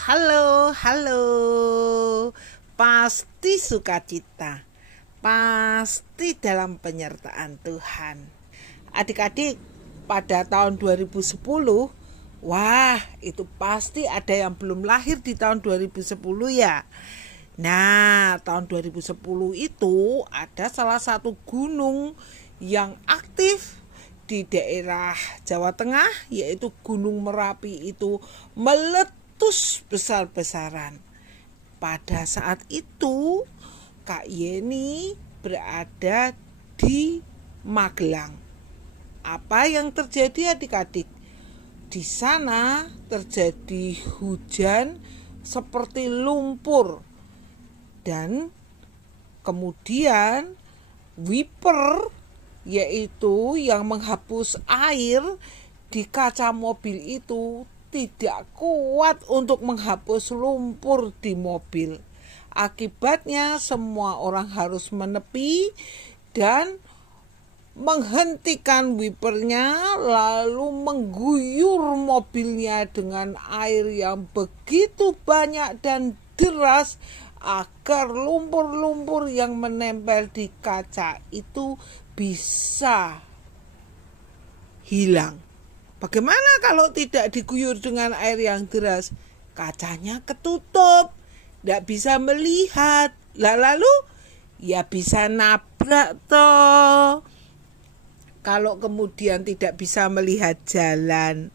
halo. Pasti sukacita, pasti dalam penyertaan Tuhan. Adik-adik, pada tahun 2010, wah, itu pasti ada yang belum lahir di tahun 2010 ya. Nah, tahun 2010 itu ada salah satu gunung yang aktif di daerah Jawa Tengah, yaitu Gunung Merapi itu meletus besar-besaran. Pada saat itu Kak Yeni berada di Magelang. Apa yang terjadi adik-adik? Di sana terjadi hujan seperti lumpur dan kemudian wiper, yaitu yang menghapus air di kaca mobil itu tidak kuat untuk menghapus lumpur di mobil. Akibatnya semua orang harus menepi dan menghentikan wipernya, lalu mengguyur mobilnya dengan air yang begitu banyak dan deras agar lumpur-lumpur yang menempel di kaca itu bisa hilang. Bagaimana kalau tidak diguyur dengan air yang deras? Kacanya ketutup, tidak bisa melihat. Lalu ya bisa nabrak toh. Kalau kemudian tidak bisa melihat jalan,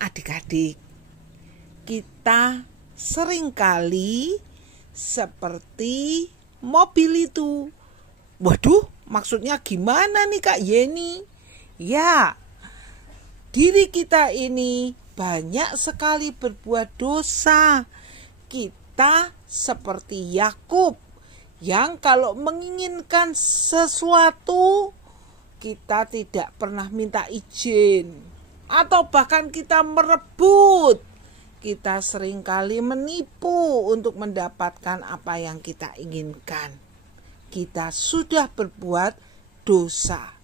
adik-adik, kita seringkali seperti mobil itu. Waduh, maksudnya gimana nih Kak Yeni? Ya, diri kita ini banyak sekali berbuat dosa. Kita seperti Yakub yang kalau menginginkan sesuatu kita tidak pernah minta izin, atau bahkan kita merebut. Kita seringkali menipu untuk mendapatkan apa yang kita inginkan. Kita sudah berbuat dosa.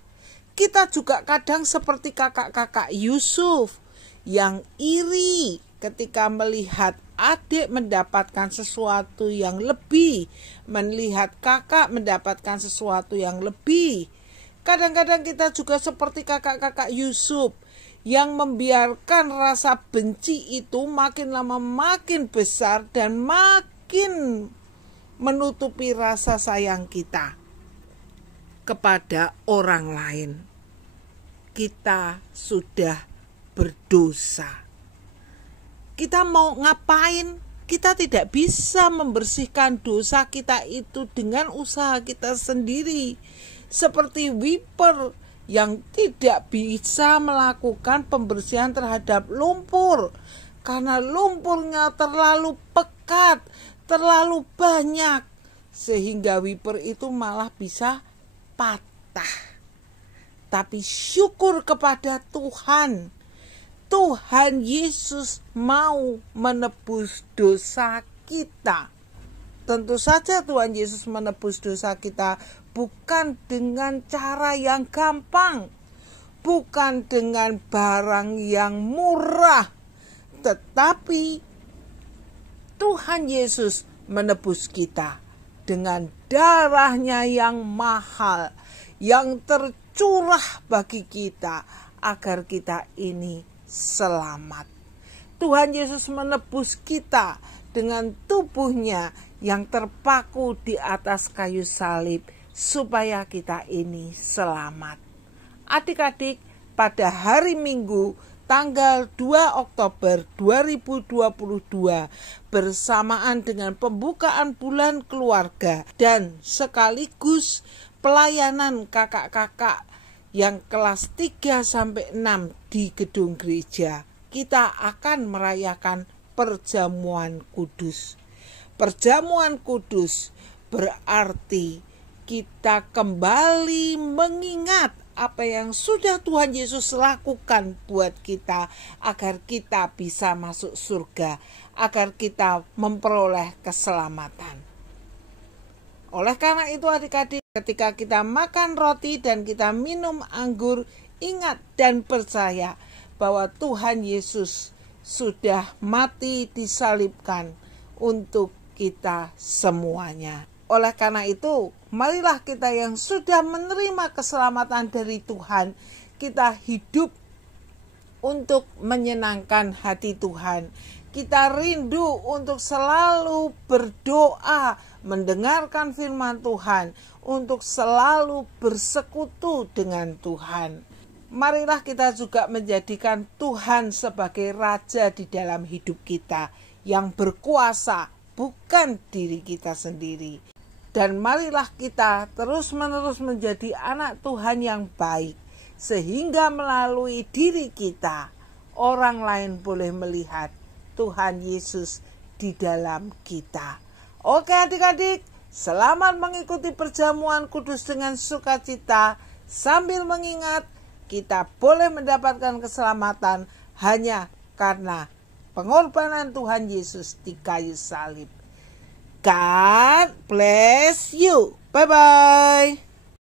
Kita juga kadang seperti kakak-kakak Yusuf yang iri ketika melihat adik mendapatkan sesuatu yang lebih, melihat kakak mendapatkan sesuatu yang lebih. Kadang-kadang kita juga seperti kakak-kakak Yusuf yang membiarkan rasa benci itu makin lama makin besar dan makin menutupi rasa sayang kita kepada orang lain. Kita sudah berdosa. Kita mau ngapain? Kita tidak bisa membersihkan dosa kita itu dengan usaha kita sendiri. Seperti wiper yang tidak bisa melakukan pembersihan terhadap lumpur karena lumpurnya terlalu pekat, terlalu banyak, sehingga wiper itu malah bisa patah. Tapi syukur kepada Tuhan, Tuhan Yesus mau menebus dosa kita. Tentu saja Tuhan Yesus menebus dosa kita bukan dengan cara yang gampang, bukan dengan barang yang murah, tetapi Tuhan Yesus menebus kita dengan darahnya yang mahal, yang tercurah bagi kita agar kita ini selamat. Tuhan Yesus menebus kita dengan tubuhnya yang terpaku di atas kayu salib supaya kita ini selamat. Adik-adik, pada hari Minggu tanggal 2 Oktober 2022 bersamaan dengan pembukaan bulan keluarga dan sekaligus pelayanan kakak-kakak yang kelas 3 sampai 6 di gedung gereja, kita akan merayakan perjamuan kudus. Perjamuan kudus berarti kita kembali mengingat apa yang sudah Tuhan Yesus lakukan buat kita agar kita bisa masuk surga, agar kita memperoleh keselamatan. Oleh karena itu adik-adik, ketika kita makan roti dan kita minum anggur, ingat dan percaya bahwa Tuhan Yesus sudah mati disalibkan untuk kita semuanya. Oleh karena itu, marilah kita yang sudah menerima keselamatan dari Tuhan, kita hidup untuk menyenangkan hati Tuhan. Kita rindu untuk selalu berdoa, mendengarkan firman Tuhan, untuk selalu bersekutu dengan Tuhan. Marilah kita juga menjadikan Tuhan sebagai Raja di dalam hidup kita, yang berkuasa, bukan diri kita sendiri. Dan marilah kita terus-menerus menjadi anak Tuhan yang baik, sehingga melalui diri kita, orang lain boleh melihat Tuhan Yesus di dalam kita. Oke adik-adik, selamat mengikuti perjamuan kudus dengan sukacita, sambil mengingat kita boleh mendapatkan keselamatan hanya karena pengorbanan Tuhan Yesus di kayu salib. God bless you. Bye-bye.